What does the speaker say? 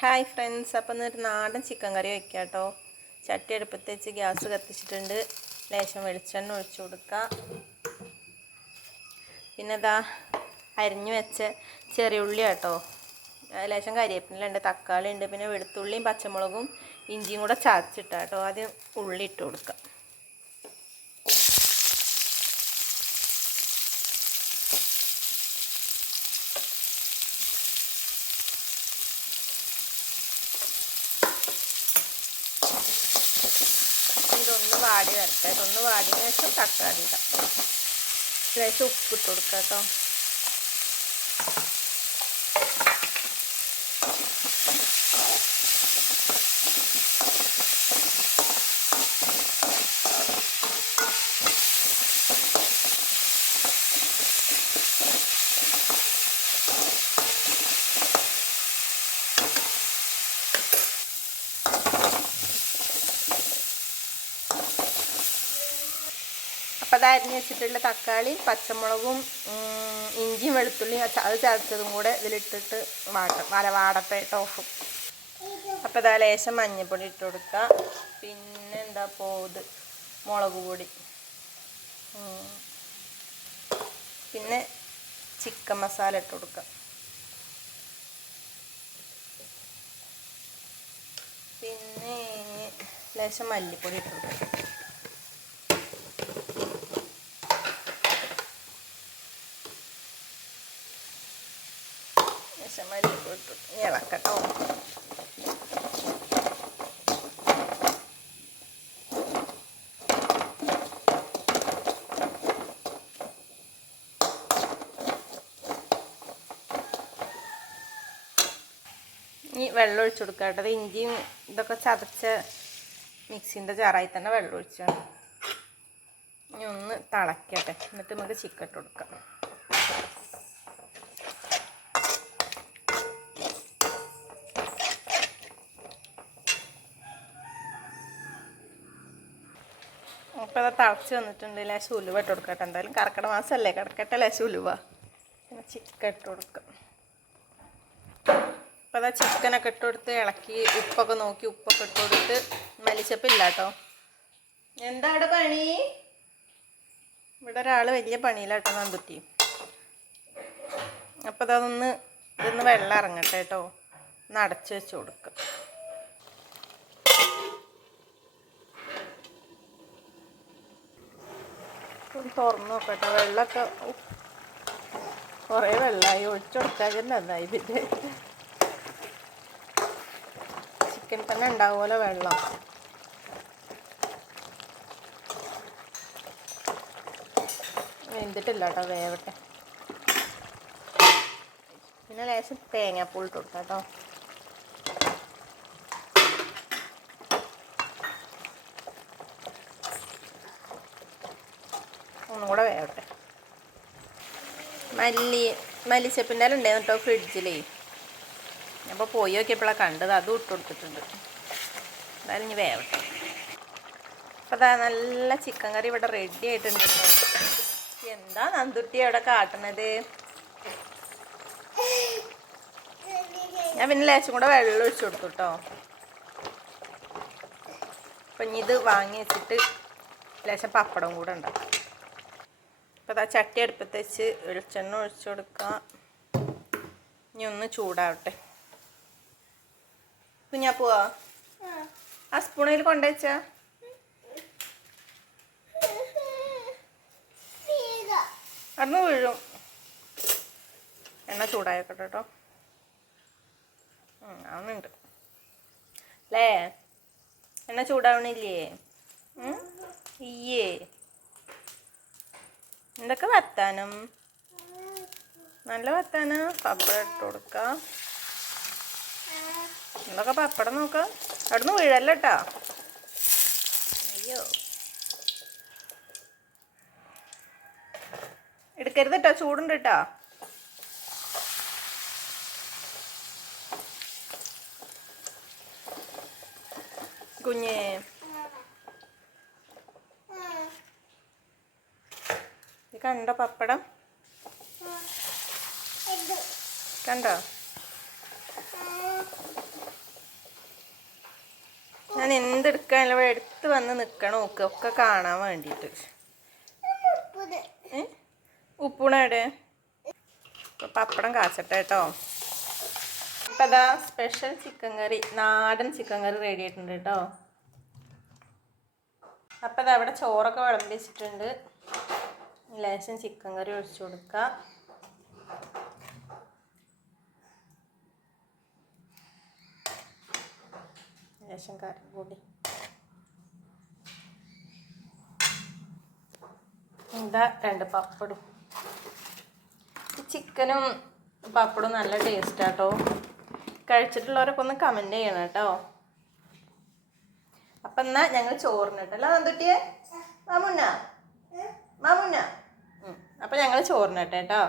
Hi friends അപ്പം ഇന്നൊരു നാടൻ ചിക്കൻ കറി വയ്ക്കാം കേട്ടോ ചട്ടി അടുപ്പത്ത് വെച്ച് ഗ്യാസ് കത്തിച്ചിട്ടുണ്ട്. ലേശം വെളിച്ചെണ്ണ ഒഴിച്ചു കൊടുക്കുക പിന്നെ ഇതാ അരിഞ്ഞു വെച്ച ചെറിയ ഉള്ളി കേട്ടോ ലേശം കരിയേപ്പിനുണ്ട് തക്കാളി ഉണ്ട് പിന്നെ വെളുത്തുള്ളിയും പച്ചമുളകും ഇഞ്ചിയും കൂടെ ചതച്ചിട്ടാട്ടോ. ആദ്യം ഉള്ളി ഇട്ട് കൊടുക്കുക ഇതൊന്ന് വാടി വരട്ടെ. ഇതൊന്ന് വാടിയതിന് ശേഷം തക്കാളി ഇടാം. ലേശം ഉപ്പിട്ട് കൊടുക്കാം കേട്ടോ. അപ്പം അത് വെച്ചിട്ടുള്ള തക്കാളി പച്ചമുളകും ഇഞ്ചിയും വെളുത്തുള്ളിയും അത് ചതച്ചതും കൂടെ ഇതിലിട്ടിട്ട് വാട്ടും വല വാടട്ടെ ടോഫും. അപ്പം ഇതാ ലേശം മഞ്ഞൾപ്പൊടി ഇട്ട് കൊടുക്കുക പിന്നെ എന്താ പോത് മുളക് പൊടി. പിന്നെ ചിക്കൻ മസാല ഇട്ട് കൊടുക്കുക പിന്നെ ലേശം മല്ലിപ്പൊടി ഇട്ട് കൊടുക്കുക ലേശം മല്ലിപ്പൊടി ഇട്ട് കൊടുക്കുക. ഇളക്കട്ടോ ഇനി വെള്ളം ഒഴിച്ചു കൊടുക്കുക കേട്ടോ. അത് ഇഞ്ചിയും ഇതൊക്കെ ചതച്ച മിക്സിന്റെ ജാറായി തന്നെ വെള്ളം ഒഴിച്ചാണ് ഇനി ഒന്ന് തിളക്കട്ടെ. എന്നിട്ട് നമുക്ക് ചിക്കൻ കൊടുക്കാം. അപ്പോൾ അത് തിളച്ച് വന്നിട്ടുണ്ട്. ലേശം ഉലുവ ഇട്ട് കൊടുക്കട്ടെ. എന്തായാലും കറക്കട മാസമല്ലേ കിടക്കട്ടെ ലേശം ഉലുവ പിന്നെ ചിക്കൻ ഇട്ട് കൊടുക്കാം. അപ്പോൾ അതാ ചിക്കനൊക്കെ ഇട്ട് കൊടുത്ത് ഇളക്കി ഉപ്പൊക്കെ നോക്കി ഉപ്പൊക്കെ ഇട്ട് കൊടുത്ത് മലിച്ചപ്പില്ല കേട്ടോ എന്താ ഇവിടെ പണി? ഇവിടെ ഒരാൾ വലിയ പണിയിലാട്ടോ നന്തുട്ടി അപ്പോൾ അതൊന്ന് ഇതൊന്ന് വെള്ളം ഇറങ്ങട്ടെ കേട്ടോ ഒന്ന് അടച്ച് വെച്ച് കൊടുക്കുക തുറന്ന് നോക്കട്ടെ. വെള്ളമൊക്കെ കുറേ വെള്ളമായി. ഒഴിച്ചൊടുത്താൽ തന്നെ നന്നായി. ഇതിന്റെ ചിക്കൻ തന്നെ ഉണ്ടാവുമല്ലോ വെള്ളം. വെന്തിട്ടില്ല കേട്ടോ. വേവട്ടെ. പിന്നെ ലേശം തേങ്ങാപ്പൂളിട്ട് കൊടുക്കാം കേട്ടോ. ഒന്നും കൂടെ വേവട്ടെ. മല്ലി മല്ലിച്ചപ്പിന്റെ ഉണ്ടായിരുന്നു കേട്ടോ ഫ്രിഡ്ജിലേ. അപ്പോൾ പോയി നോക്കിയപ്പോഴാണ് കണ്ടത് അതും ഇട്ട് കൊടുത്തിട്ടുണ്ട്. എന്തായാലും ഇനി വേവട്ടെ. അപ്പോൾ അതാ നല്ല ചിക്കൻ കറി ഇവിടെ റെഡി ആയിട്ടുണ്ട് എന്താ നന്തുട്ടി അവിടെ കാട്ടണത്? ഞാൻ പിന്നെ ലേശം കൂടെ വെള്ളം ഒഴിച്ചു കൊടുത്തു കേട്ടോ. അപ്പം ഇനി ഇത് വാങ്ങി വെച്ചിട്ട് ലേശം പപ്പടം കൂടെ ഉണ്ടാക്കാം. അപ്പോൾ അതാ ചട്ടി അടുപ്പത്ത് വെച്ച് വെളിച്ചെണ്ണ ഒഴിച്ചു കൊടുക്കാം. ഇനി ഒന്ന് ചൂടാവട്ടെ. കുഞ്ഞാ പോവാ. ആ സ്പൂണിൽ കൊണ്ടുവച്ചാ അന്ന് വീഴും. എണ്ണ ചൂടായിക്കോട്ടെ കേട്ടോ. ആവുന്നുണ്ട് അല്ലേ? എണ്ണ ചൂടാവണില്ലേ? ഇയ്യേ. എന്തൊക്കെ വർത്താനം? നല്ല വർത്താനം. പപ്പടം ഇട്ട് കൊടുക്കാം. എന്തൊക്കെ പപ്പടം നോക്കാം? അവിടുന്ന് വീഴല്ല അയ്യോ. എടുക്കരുത് കേട്ടോ ചൂടുണ്ട് കേട്ടോ കുഞ്ഞേ. കണ്ടോ പപ്പടം? കണ്ടോ? ഞാൻ എന്തെടുക്കാനുള്ള ഇവിടെ എടുത്ത് വന്ന് നിൽക്കണം ഒക്കെ ഒക്കെ കാണാൻ വേണ്ടിയിട്ട്. ഏ? ഉപ്പൂണയുടെ പപ്പടം കാച്ചട്ടെ കേട്ടോ. ഇപ്പൊ അതാ സ്പെഷ്യൽ ചിക്കൻ കറി നാടൻ ചിക്കൻ കറി റെഡി ആയിട്ടുണ്ട് കേട്ടോ. അപ്പം അതവിടെ ചോറൊക്കെ വിളമ്പി വെച്ചിട്ടുണ്ട്. ലേശം ചിക്കൻ കറി ഒഴിച്ചു കൊടുക്കുക. ലേശം കറി കൂടി എന്താ രണ്ട് പപ്പടും. ചിക്കനും പപ്പടും നല്ല ടേസ്റ്റാട്ടോ കഴിച്ചിട്ടുള്ളവരൊക്കെ ഒന്ന് കമന്റ് ചെയ്യണം കേട്ടോ. അപ്പം എന്നാൽ ഞങ്ങൾ ചോറിനിട്ടല്ലോ അല്ല മാമുന്ന മാമുന്ന അപ്പം ഞങ്ങൾ ചോറിനട്ടെ കേട്ടോ